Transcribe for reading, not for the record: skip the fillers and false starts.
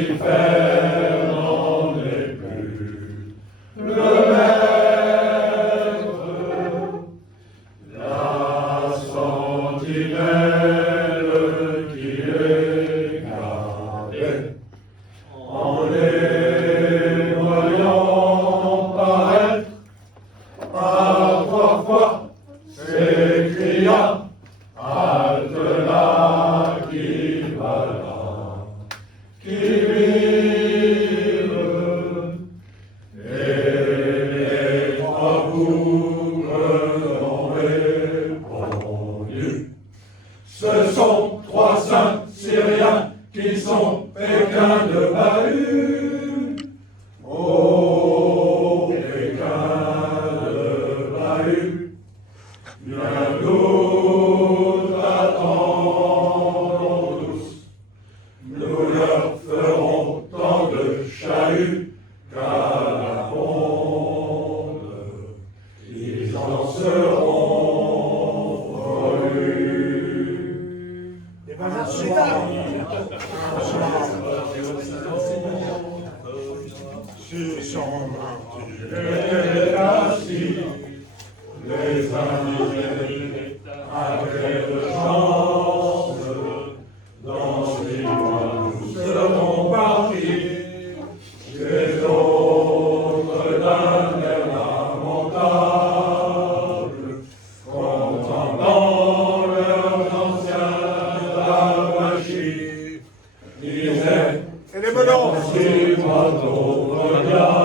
Lucifer n'en est plus le maître, la sentinelle qui est gardée en les voyant paraître à 3 fois s'écria halte là qui va là, qui vive, et les 3 boucles ont répondu. Ce sont 3 saints syriens qui sont Pékin de Bahut. Oh, Pékin de Bahut, bien nous attendons tous. Nous leur ferons tant de chahuts qu'à la ronde, ils en seront revenus. Et ben, merci tard. Si son martyr Et ainsi, les amis avaient de chance, dans 6 mois nous serons partis, les autres d'un air lamentable, contendant leurs anciens ravagis, disaient: Et les melons. 6 mois d'autres